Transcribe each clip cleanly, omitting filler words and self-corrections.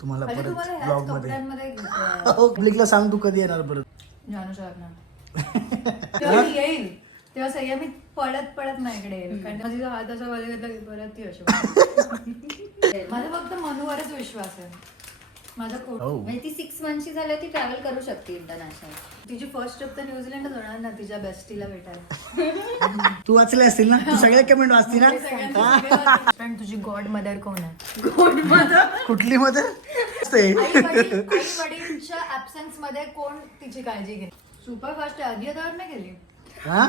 तुम्हाला म्हणजे परत तुम्हाला ह्याच ब्लॉग मध्ये. कपड्यांमध्ये हो, पब्लिकला सांग तू कधी येणार परत. जानू शकणार तेव्हा मी येईल तेव्हा सगळ्या मी पळत पळत माझ्याकडे येईल कारण माझी हात असा मध्ये घेतला की परत ती अशी माझा फक्त मनूवरच विश्वास आहे माझा कोट हो. म्हणजे ती 6 मंथची झाली ती ट्रॅव्हल करू शकते इंटरनॅशनल. तिची फर्स्ट ट्रिप तर न्यूझीलंडच होणार ना तिच्या बेस्टीला भेटायला तू वाचले असतील ना, तू सगळे कमेंट वाचती ना. पण तुझी गॉड मदर कोण आहे कुठली मध्ये आई वडीलच्या ऍब्सेन्स मध्ये कोण तिची काळजी घे सुपरफास्ट आहे आधी आता नाही गेली हा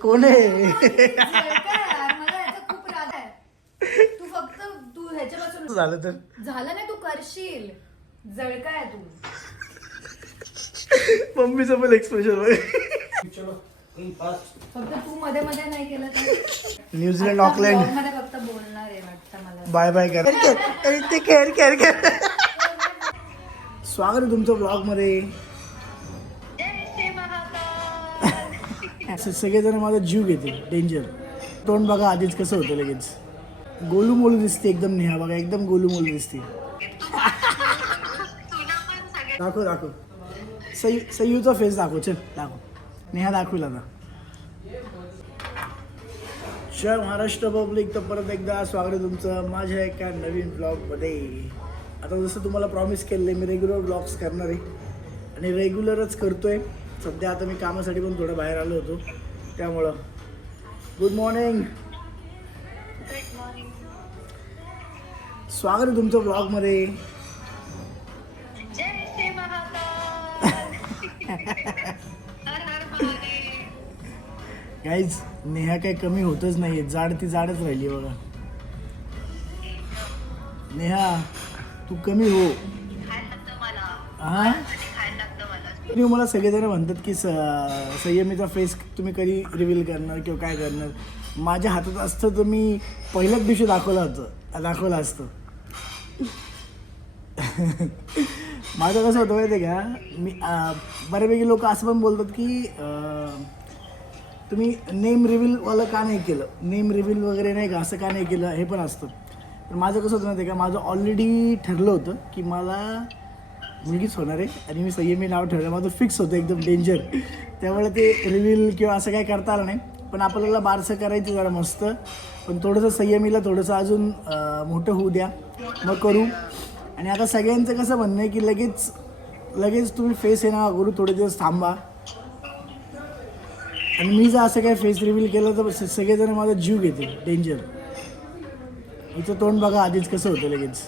कोण आहे यार, मला याचा खूप राग आहे तू फक्त तू ह्याच्यापासून झालं तर झालं नाही तू करशील जळका आहे तू मम्मीचं पण एक्सप्रेशन फक्त तू मध्ये मध्ये नाही केलं तर न्यूझीलंड आता ऑकलँड vlog मध्ये फक्त बोलणार आहे वाटतं मला बाय बाय कर स्वागत आहे तुमचं ब्लॉग मध्ये. असं सगळेजण माझा जीव घेते डेंजर. तोंड बघा आधीच कसं होतं लगेच. गोलू मोलू दिसते एकदम. नेहा बघा एकदम गोलू मोलू दिसते. दाखव सयूचा फेस दाखव. चल दाखव. नेहा दाखविला ना. जय महाराष्ट्र पब्लिक. तर परत एकदा स्वागत आहे तुमचं माझ्या एका नवीन ब्लॉगमध्ये. आता जसं तुम्हाला प्रॉमिस केलं आहे मी रेग्युलर ब्लॉग्स करणार आहे आणि रेग्युलरच करतोय. सध्या आता मी कामासाठी पण थोडं बाहेर आलो होतो त्यामुळं. Good morning. स्वागत आहे तुमचं ब्लॉगमध्ये. गाईज नेहा काही कमी होतच नाही. जाड ती जाडच राहिली बघा. नेहा तू कमी हो. हा तुम्ही मला सगळेजण म्हणतात की संयमीचा फेस तुम्ही कधी रिव्हील करणार किंवा काय करणार. माझ्या हातात असतं तर मी पहिल्याच दिवशी दाखवलं असतं. माझं कसं होतं माहिती आहे का मी बऱ्यापैकी लोक असं पण बोलतात की तुम्ही नेम रिव्हीलवालं का नाही केलं. नेम रिव्हील वगैरे नाही का असं का नाही केलं हे पण असतं. तर माझं कसं होतं माहिती आहे का माझं ऑलरेडी ठरलं होतं की मला मुलगीच होणार आहे आणि मी संयमी नाव ठरलं. माझं फिक्स होतं एकदम डेंजर. त्यामुळे ते रिव्हील किंवा असं काही करता आलं नाही. पण आपल्याला बारसं करायचं जरा मस्त. पण थोडंसं संयमीला थोडंसं अजून मोठं होऊ द्या मग करू. आणि आता सगळ्यांचं कसं म्हणणं आहे की लगेच तुम्ही फेस आहे ना करू थोडे दिवस थांबा. आणि मी जर असं काही फेस रिव्हील केलं तर सगळेजण माझा जीव घेते डेंजर. हिचं तोंड बघा आधीच कसं होतं लगेच.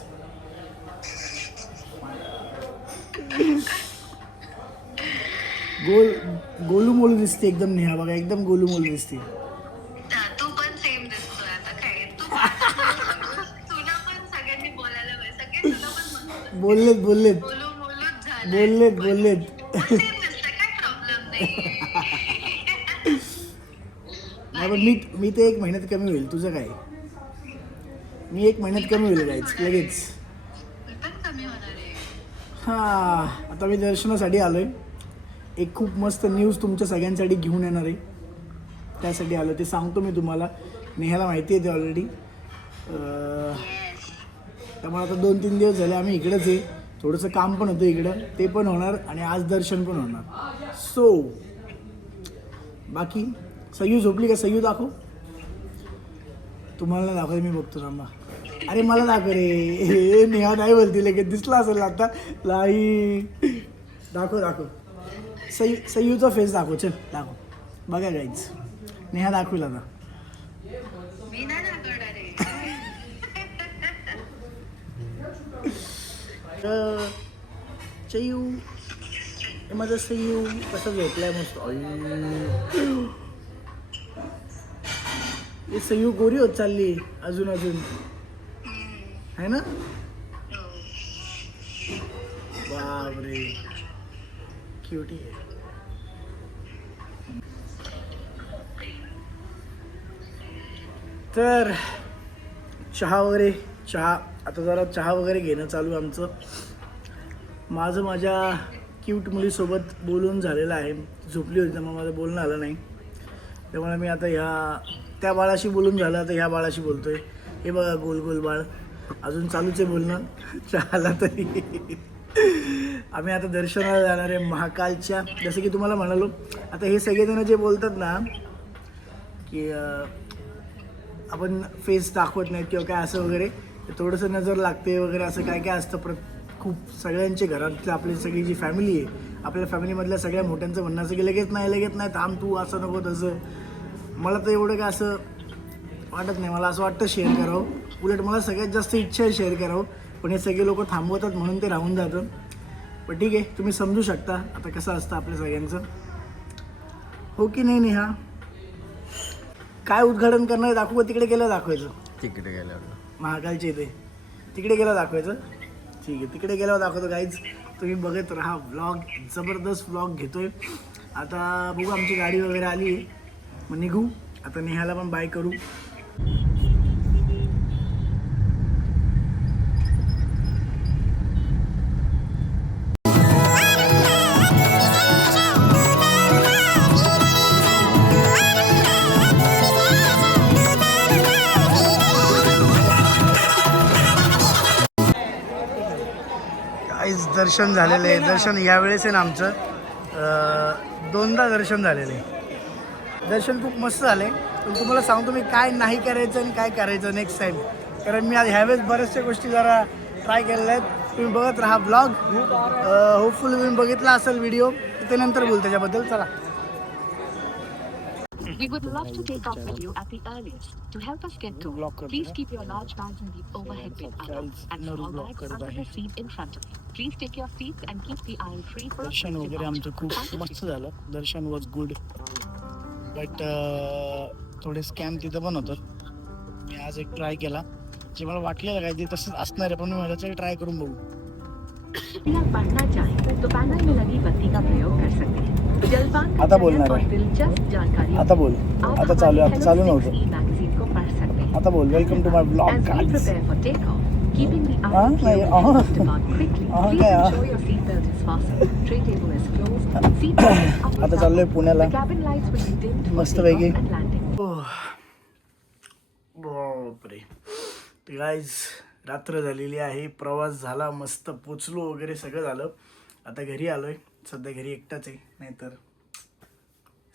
गोलू मोलू दिसते एकदम. नेहा बघा एकदम गोलू मोलू दिसते. तू पण सेम दिसतोय आता काय तुला पण सगळ्यांनी बोलायला पाहिजे. सगळे तुला पण म्हणतात. बोललेत बोलूच झालं बोललेत सेम दिसतंय काय प्रॉब्लेम नाही. नाही पण मी ते 1 महिन्यात कमी होईल. तुझं काय. मी 1 महिन्यात कमी होईल गाईच लगेच. मी पण कमी होणार आहे. हां आता मी दर्शनासाठी आलो आहे. एक खूप मस्त न्यूज तुमच्या सगळ्यांसाठी घेऊन येणार आहे. त्यासाठी आलो ते सांगतो मी तुम्हाला. नेहाला माहिती आहे ते ऑलरेडी. त्यामुळे आता 2-3 दिवस झाले आम्ही इकडेच आहे. थोडंसं काम पण होतं इकडं ते पण होणार आणि आज दर्शन पण होणार. सो बाकी सयू झोपली का. सयू दाखव. तुम्हाला नाही दाखवते मी बघतो थांबा. अरे मला दाखव रे. नेहा नाही बोलती लगेच. दिसला असेल आता लाई. दाखव सयूचा फेस दाखव. चल दाखव. बघा गाईच नेहा दाखवेल आता. मी नाही दाखवणार आहे. सयू माझा सयू कसा झोपलाय मस्त. हे सयू गोरी होत चालली अजून है ना. बापरे क्यूटी आहे. तर चहा आता जरा चहा वगैरे घेणं चालू आहे आमचं. माझं माझ्या क्यूट मुलीसोबत बोलून झालेलं आहे. झोपली होती त्यामुळे माझं बोलणं आलं नाही. त्यामुळे मी आता त्या बाळाशी बोलून झालं आता ह्या बाळाशी बोलतोय. हे बघा गोल गोल बाळ. अजून चालूच आहे बोलणं चहाला तरी. आम्ही आता दर्शनाला जाणार आहे महाकालच्या. जसं की तुम्हाला म्हणालो, आता हे सगळेजण जे बोलतात ना की आपण फेस दाखवत नाहीत किंवा काय असं वगैरे, थोडंसं नजर लागते वगैरे असं काय काय असतं. खूप सगळ्यांचे घरातले आपली सगळी जी फॅमिली आहे, आपल्या फॅमिलीमधल्या सगळ्या मोठ्यांचं म्हणणं असं की लगेच नाही थांब तू, असं नको तसं. मला तर एवढं काय असं वाटत नाही. मला असं वाटतं शेअर करावं, उलट मला सगळ्यात जास्त इच्छा आहे शेअर करावं, पण हे सगळे लोक थांबवतात म्हणून ते राहून जातं. पण ठीक आहे, तुम्ही समजू शकता आता कसं असतं आपल्या सगळ्यांचं, हो की नाही नेहा? काय उद्घाटन करणार दाखवू का तिकडे गेलं दाखवायचं? तिकडे गेल्यावर महाकालच्या इथे तिकडे गेलं दाखवायचं. ठीक आहे, तिकडे गेल्यावर दाखवतो गाईज. तुम्ही बघत राहा व्लॉग, जबरदस्त व्लॉग घेतोय. आता बघू, आमची गाडी वगैरे आली आहे, मग निघू. आता नेहाला पण बाय करू. काहीच दर्शन झालेलं आहे. दर्शन यावेळेस आहे ना आमचं 2दा दर्शन झालेलं आहे. दर्शन खूप मस्त झालं आहे. पण तुम्हाला सांगतो मी काय नाही करायचं आणि काय करायचं नेक्स्ट टाईम, कारण मी आज ह्यावेळेस बऱ्याचशा गोष्टी जरा ट्राय केलेल्या आहेत. तुम्ही बघत राहा ब्लॉग. होपफुली तुम्ही बघितला असेल व्हिडिओ, ते नंतर बोल त्याच्याबद्दल. चला. We would love to take off with you at the earliest. To help us get to, please keep your large bags in the overhead bin aisle and small bags under the seat in front of you. Please take your seats and keep the aisle free for दर्शन वगैरे आमचं खूप मस्त झालं. दर्शन was good, but थोडे scam तिथं पण होतं. मी आज एक ट्राय केला, जे मला वाटलेलं काय ते तसंच असणार आहे, पण मी म्हटलं ट्राय करून बघू. यदि आप पढ़ना चाहें तो पैनल में लगी बत्ती का प्रयोग कर सकते हैं. जलपान आता बोलणार और आहे. दिलचस्प जानकारी आता बोल. आता चालू आहे. आता चालू नव्हतं. मैगजीन को पढ़ सकते हैं. आता बोल. Welcome to my blog As we guys. prepare for takeoff, keeping the हाँ, aisle clear नहीं, and lift depart quickly. Please क्या? ensure your seatbelt is fastened. Tray table is closed. Seat belt is up आता and चाललोय down. पुण्याला. The cabin lights will be dimmed for मस्त पैकी. takeoff and landing. बापरे. तर guys रात्र झालेली आहे, प्रवास झाला, मस्त पोचलो वगैरे सगळं झालं. आता घरी आलोय. सध्या घरी एकटाच आहे, नाहीतर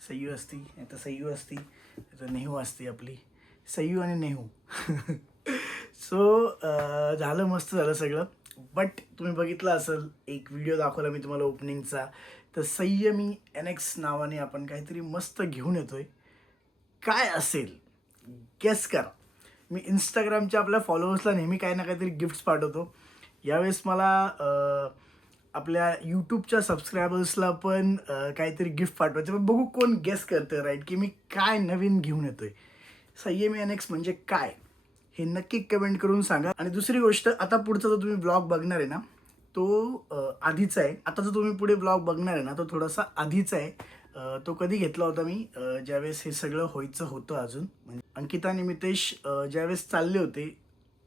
सय्यू असती, नाहीतर सय्यू असती, नाहीतर नेहू असती आपली. सय्यू आणि नेहू. सो झालं, मस्त झालं सगळं. बट तुम्ही बघितलं असेल एक व्हिडिओ दाखवला मी तुम्हाला ओपनिंगचा, तर संयमी NX नावाने आपण काहीतरी मस्त घेऊन येतोय. काय असेल गेस करा. मी इंस्टाग्रामच्या आपल्या फॉलोअर्सला नेहमी काही ना काहीतरी गिफ्ट्स पाठवतो. यावेळेस मला आपल्या यूट्यूबच्या सबस्क्रायबर्सला पण काहीतरी गिफ्ट पाठवायचं. पण बघू कोण गेस करतं राईट की मी काय नवीन घेऊन येतोय. संयमी NX म्हणजे काय हे नक्की कमेंट करून सांगा. आणि दुसरी गोष्ट, आता पुढचा जो तुम्ही ब्लॉग बघणार आहे ना तो आधीचा आहे. आता जो तुम्ही पुढे ब्लॉग बघणार आहे ना तो थोडासा आधीचा आहे. तो कधी घेतला होता मी, ज्यावेळेस हे सगळं व्हायचं होतं अजून. म्हणजे अंकिता आणि मितेश ज्यावेळेस चालले होते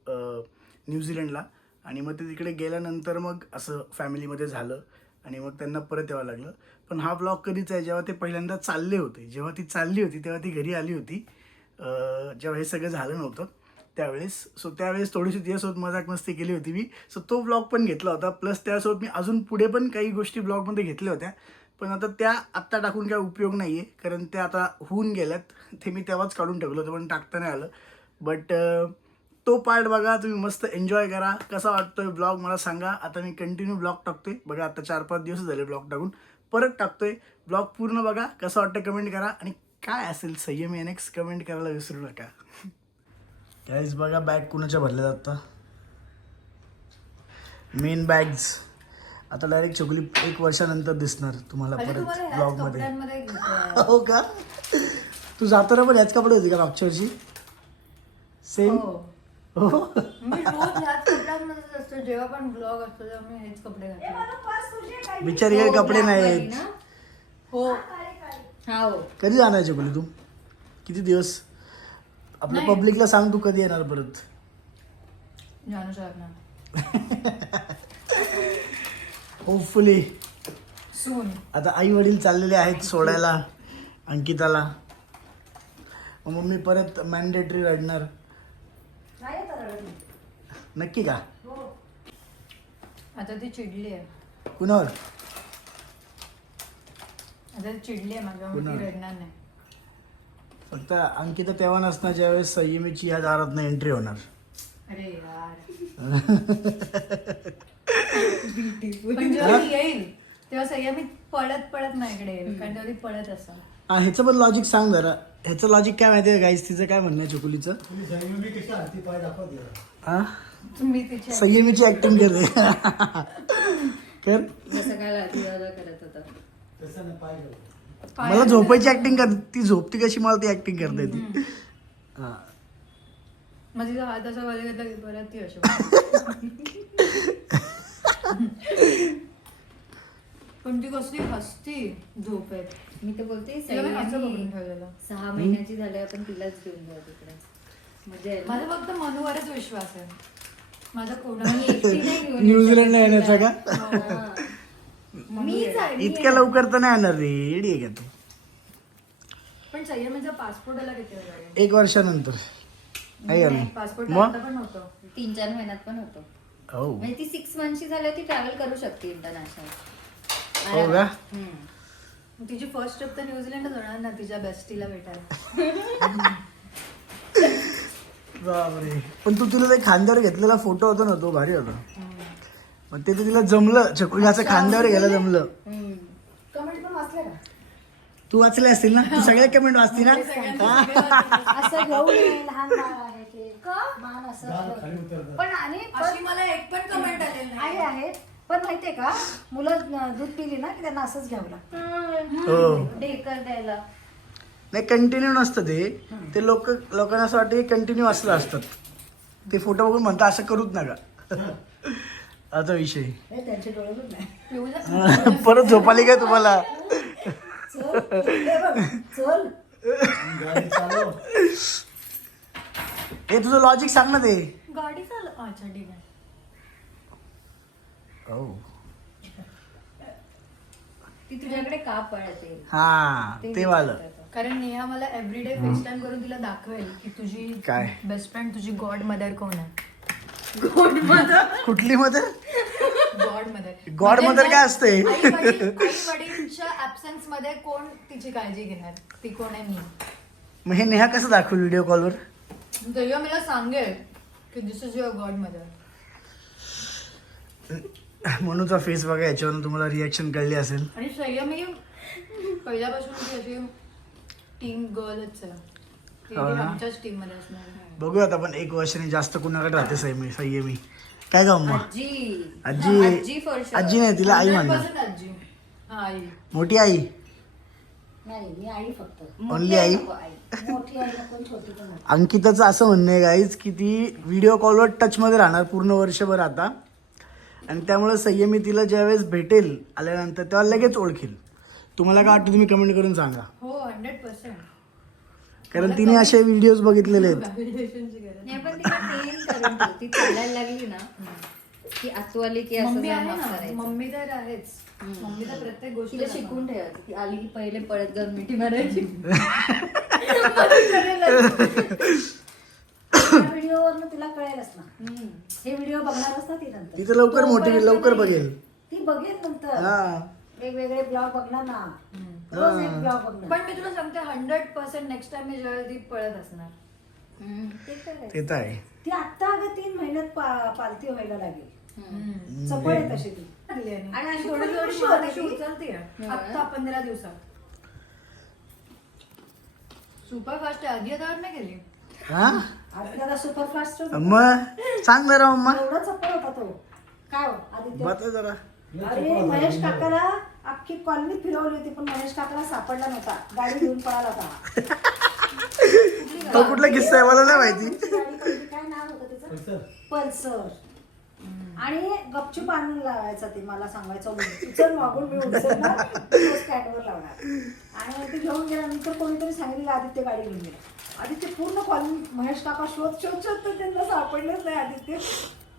न्यूझीलंडला, आणि मग ते तिकडे गेल्यानंतर मग असं फॅमिलीमध्ये झालं आणि मग त्यांना परत यावं लागलं. पण हा ब्लॉग कधीच आहे, जेव्हा ते पहिल्यांदा चालले होते, जेव्हा ती चालली होती तेव्हा ती घरी आली होती, जेव्हा हे सगळं झालं नव्हतं त्यावेळेस. सो त्यावेळेस थोडीशी तिच्यासोबत मजाक मस्ती केली होती मी. सो तो ब्लॉग पण घेतला होता. प्लस त्यासोबत मी अजून पुढे पण काही गोष्टी ब्लॉगमध्ये घेतल्या होत्या, पण आता त्या आत्ता टाकून काय उपयोग नाही आहे, कारण त्या आता होऊन गेल्यात. ते मी तेव्हाच काढून ठेवलं होतं पण टाकता नाही आलं. बट तो पार्ट बघा तुम्ही, मस्त एन्जॉय करा. कसा वाटतोय ब्लॉग मला सांगा. आता मी कंटिन्यू ब्लॉग टाकतोय बघा, आता 4-5 दिवस झाले ब्लॉग टाकून, परत टाकतोय. ब्लॉग पूर्ण बघा, कसं वाटतं कमेंट करा, आणि काय असेल संयमी NX कमेंट करायला विसरू नका. गाईज बघा बॅग कुणाच्या भरल्या जातात. मेन बॅग्स आता डायरेक्ट चोकली 1 वर्षानंतर दिसणार तुम्हाला परत ब्लॉगमध्ये. हो का? तू जाताना पण ह्याच कपडे होते का मागच्या वर्षी? सेम. मी रोज ह्याच कपड्यांमध्येच असतो. जेव्हा पण ब्लॉग असतो तेव्हा मी हेच कपडे घालते. बिचारी काही कपडे नाही आहेत. हो हा हो. कधी जाणार चोकली तू? किती दिवस? आपल्या पब्लिकला सांग तू कधी येणार परत. होपफुली सून. आता आई वडील चाललेले आहेत सोडायला अंकिताला. मग मम्मी परत मॅन्डेटरी रडणार. नक्की का? आता ती चिडली आहे. कुणावर? आता ती चिडली आहे माझ्यावर, पुन्हा? ती रडणार नाही. फक्त अंकिता तेव्हा नसणार ज्यावेळेस संयमीची या दारात एंट्री होणार. अरे यार. पण जेव्हा ती येईल तेव्हा संयमी पळत पळत माझ्याकडे येईल, कारण तेव्हा ती पळत असं. हा, ह्याचं पण लॉजिक सांग जरा. ह्याचं लॉजिक काय माहिती आहे गाईस? तिचं काय म्हणणं आहे चकुलीचं? हा, मी तिच्या संयमीची ऍक्टिंग करते. कर. जसं काय दादा करत होता. मला झोपायची ऍक्टिंग करते ती. झोपती कशी मला ती ऍक्टिंग करते ती. हा. मग तिचा हात असा मध्ये घेतला की परत ती अशी. पण ती कसली हसती झोपेत. मी तर बोलते तिला मी असं बघून ठेवलेलं. 6 महिन्याची झाली आपण तिलाच घेऊन जाऊ तिकडे. मजा येईल. माझा फक्त मनूवरच विश्वास आहे. माझा कोणा मी एकटी नाही घेऊन येऊ न्यूझीलंडला शकत येण्याचा तिला. का? हा. मीच आहे, मी इतक्या आहे. लवकर तर नाही येणार रे. येडी आहे का तू? पण संयमीचा पासपोर्ट आला किती वेळ लागेल? 1 वर्षानंतर नाही आलं. पासपोर्ट मग? आता पण होतं. 3-4 महिन्यात पण होतो. हो म्हणजे ती 6 मंथची झाली ती ट्रॅव्हल करू शकते इंटरनॅशनल. हो का? मग तिची फर्स्ट ट्रिप तर न्यूझीलंडच होणार ना, तिच्या बेस्टीला भेटायला. बापरे. पण तू तिला ते खांद्यावर घेतलेला फोटो होता ना, तो भारी होता. मग ते तर तिला जमलं. चकुल्याचं खांद्यावर घ्यायला जमलं. कमेंट पण वाचल्या का? तू वाचले असतील ना? तू सगळे कमेंट वाचती ना? असं घेऊ नये, लहान बाळ आहे ते मान असं. पण आणि अशी मला एक पण कमेंट आलेली नाही. आहे पण माहितीये का, मुलं दूध पिली ना की त्यांना असंच घ्यावं लागतं हो. ढेकर द्यायला. नाही, कंटिन्यू नसतं ते. ते लोकांना असं वाटतं की कंटिन्यू असलं असतात. ते फोटो बघून म्हणता असं करूच नका. आता विषय. हे त्यांचे डोळे पण नाही. पिऊ जा. परत झोपाली काय तुम्हाला? चल हे बघ, चल. हे तुझं लॉजिक सांग ना ते. गाडी चाल. अच्छा ठीक आहे. हो. ती तुझ्याकडे का पळते? हा, ते वालं. कारण नेहा मला एव्हरीडे फेस टाइम करून तिला दाखवेल की तुझी काय? बेस्ट फ्रेंड, तुझी गॉड मदर कोण आहे. कुठली mother? God mother. God mother काय असते? आई वडीलच्या ऍब्सेन्स मध्ये कोण तिची काळजी घेणार, ती कोण आहे? मी. मग हे नेहा कसं दाखवलं व्हिडिओ कॉलवर? तेव्हा मला सांगेल की this is your god mother. मनूचा फेस बघा, याच्यावरून तुम्हाला रिॲक्शन कळली असेल. आणि संयमी पहिल्यापासून ती अशी टीम गर्लच आहे. ती हो ना? आमच्याच टीम मध्ये असणार. बघूयात आपण 1 वर्षाने जास्त कुणाकडे राहते संयमी. काय गा अम्मा? आजी. आजी for sure. आजी नाही, तिला आई म्हणणार. 100% आजी. हा, आई. मोठी आई. नाही, मी आई फक्त. Only I. मोठी आई नको, छोटी पण नको. अंकिताचं असं म्हणणं आहे गाईज की ती व्हिडिओ कॉलवर टचमध्ये राहणार पूर्ण वर्षभर आता. आणि त्यामुळे संयमी तिला ज्यावेळेस भेटेल आल्यानंतर तेव्हा लगेच ओळखेल. तुम्हाला काय वाटतं? तुम्ही कमेंट करून सांगा. हो 100%. कारण तिने असे व्हिडिओज बघितलेले आहेत. व्हॅलिडेशनची गरज. नाही पण तिला ट्रेन करून ठेव. ती चालायला लागली ना ती आतू आली की असं मम्मी आहे जमा ना, करायचं. मम्मी तर आहेच. मम्मी तर प्रत्येक गोष्ट तिला शिकून ठेवायचं. ती आली की पहिले पळत जाऊन मिठी मारायची. व्हिडिओवरनं तिला कळेलच ना. हे व्हिडिओ बघणारच ना ती नंतर. ती तर लवकर मोठी लवकर बघेल. ती बघेल नंतर. हा. वेगवेगळे ब्लॉग बघणार ना. रोज एक ब्लॉग बघणार. पण मी तुला सांगते 100% नेक्स्ट टाइम मी जेव्हा ती पळत असणार. ते करायचं. ते तर आहे. ती आत्ता अगं 3 महिन्यात पालती व्हायला लागेल. चपळ आहे तशी ती. आणि अशी थोडी थोडी थोडी खुशी होते अशी ती. उचलते आता 15 दिवसात. सुपर फास्ट आहे. आधी आता नाही गेली. हा, आदित्याला सुपरफास्ट मग सांग जरा मम्मा. एवढा चपळ होता तो. काय हो आदित्य? बता जरा. अरे महेश काकाला अख्खी कॉलनी फिरवली होती पण महेश काकाला सापडला नव्हता. गाडी घेऊन पळाला होता. तो कुठला किस्सा आहे मला नाही माहिती. गाडी कोणती? काय नाव होतं त्याचं? पल्सर. आणि गपचूप आणून लावायचा ते. मला सांगायचं उचल मागून मी उचलणार स्टँडवर लावणार. आणि ते घेऊन गेल्यानंतर कोणीतरी सांगितलं आदित्य गाडी घेऊन गेला. आदित्य पूर्ण कॉलनी महेश काका शोध तर त्यांना सापडलंच नाही आदित्य.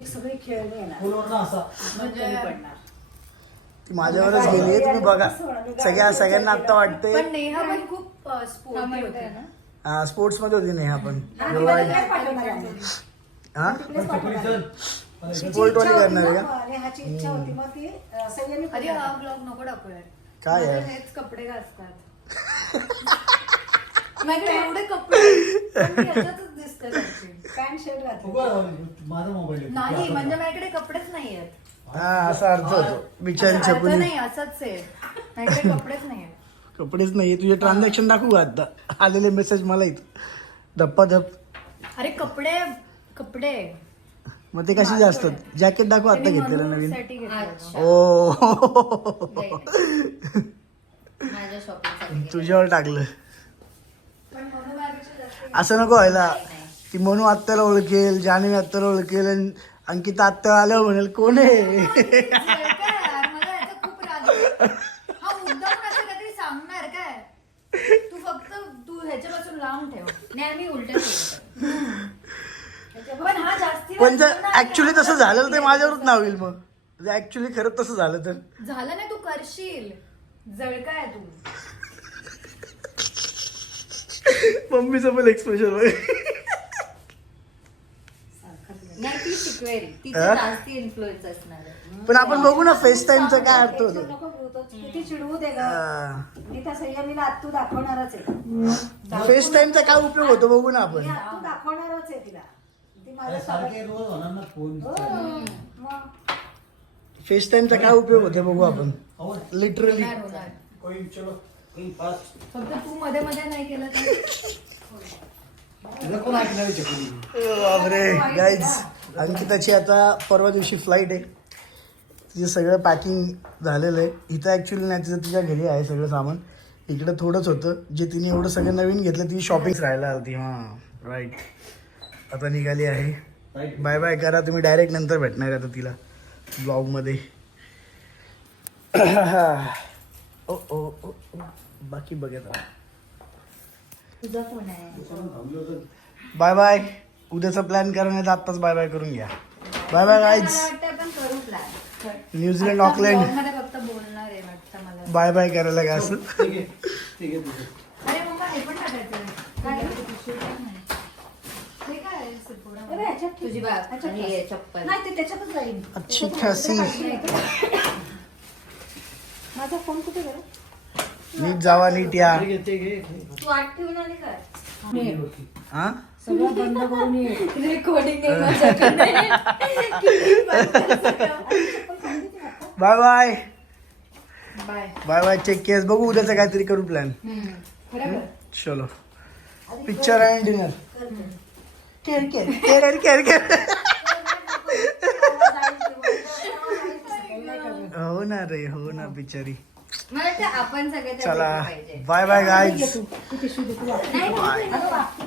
हे सगळे खेळणे येणार म्हणजे पडणार. ती माझ्यावरच गेली आहे. तुम्ही बघा. सगळ्यांना आता वाटते. पण नेहा पण खूप स्पोर्टी होते ना. स्पोर्ट्स मध्ये होती नेहा पण. हा, तिला काय पाठवणार आहे? हा तिकडेच पाठवणार. तिची स्पोर्ट वाली इच्छा होती करणार आहे ना, का? नेहाची इच्छा होती मग ती संयमी अरे हा ब्लॉग नको टाकूया. काय माझे आहे? हेच कपडे घासतात. माझ्याकडे एवढे कपडे पण मी याच्यातच दिसते त्याची. पॅन्ट शर्ट घातली. माझा मोबाईल नाही म्हणजे माझ्याकडे कपडेच नाही आहेत. हा असा अर्थ होतो बिचारी असं अर्थ छकुली. नाही असंच आहे. माझ्याकडे कपडेच नाही आहेत. कपडेच नाही तुझे ट्रान्झॅक्शन दाखवू का आता आलेले मेसेज मला इथं धप्पा धप. अरे कपडे कपडे मग ते कशी असतात जॅकेट दाखव आता घेतलेलं नवीन. साठी घेतलं. अच्छा ओ माझ्या शॉपिंग तुझ्यावर टाकलं. पण म्हणून माझ्यापेक्षा जास्त असं नको व्हायला. ती म्हणू आत्याला ओळखेल जान्हवी आत्याला ओळखेल आणि अंकिता आत्या आल्यावर म्हणेल कोण आहे. जळका यार, मला याचा खूप राग आहे. हा मुद्दाम असं काहीतरी सांगणार काय तू फक्त तू ह्याच्यापासून लांब ठेव. नाही आम्ही उलट केलं. पण हा जास्ती पण जर वेळ बोलणार ऍक्च्युली नाही. तसं झालं तर ते माझ्यावरच नाव येईल. मग ऍक्च्युली खरंच तसं झालं तर झालं नाही तू करशील. जळका आहे तू. मम्मीचं पण एक्सप्रेशन नाही ती शिकवेल तिचं जास्ती इन्फ्लुएन्स असणार आहे. पण आपण बघू ना फेस टाइमचा काय अर्थ टेन्शन होतो. नको घेऊ, तो किती चिडवू दे ग. हा. मी त्या संयमीला आत्तू दाखवणारच आहे. फेस टाइमचा काय उपयोग होतो बघू ना आपण. मी आत्तू दाखवणारच आहे तिला. ती माझ्या सारखे रोज होणार ना फोन मग फेस टाइमचा काय उपयोग होतो बघू आपण लिटरली. होणार, होणार. कोई चलो कोई पास फक्त तू मध्ये मध्ये नाही केलं तर तुला कोण ऐकणार आहे चकुली? बापरे गाईज अंकिताची आता परवा दिवशी फ्लाईट आहे. तिचं सगळं पॅकिंग झालेलं आहे. इथं ॲक्च्युली नाही तिचं तिच्या घरी आहे सगळं सामान. इकडं थोडंच होतं जे तिने एवढं सगळं नवीन घेतलं ती शॉपिंग राहायला आली. हां राईट. आता निघाली आहे. बाय बाय करा तुम्ही. डायरेक्ट नंतर भेटणार आहे आता तिला ब्लॉगमध्ये. ओ ओ ओ ओ. बाकी बघत राहा. तुझा फोन आहे. Bye bye. उद्याचा प्लॅन करा नाही तर आत्ताच बाय बाय करून घ्या. Bye bye guys. मला वाटतं आपण करू प्लॅन. न्यूझीलंड आता ऑकलँड vlog मध्ये फक्त बोलणार आहे वाटतं मला. बाय बाय करायला काय असं. ठीक आहे ठीक आहे तुझं. अरे मग हे पण टाकायचं. काय? हे काय आहे, सिपोरा? अरे ह्याच्यात ठीक. तुझी ह्याच्यात आणि बस. हे चप्पल. नाही ते त्याच्यातच जाईल. अच्छी खासी. माझा फोन कुठे गेला? नीट जावा नीट या. ठीक आहे ठीक आहे तू आठ ठेवून आली काय? हा सगळं बंद करून ये. रेकॉर्डिंग आहे माझ्याकडे. किती बदल सगळं. Bye bye bye. Bye bye. Take care. बघू उद्याचं काहीतरी करू प्लॅन. बरोबर. चलो picture and dinner. Care care care care care. हो ना रे हो ना बिचारी. मला वाटतं आपण सगळे त्या चला भेटलं पाहिजे. Bye bye guys. तू पिशवी दे, तू वापर. नाही, नाही, नाही. अगं वापर.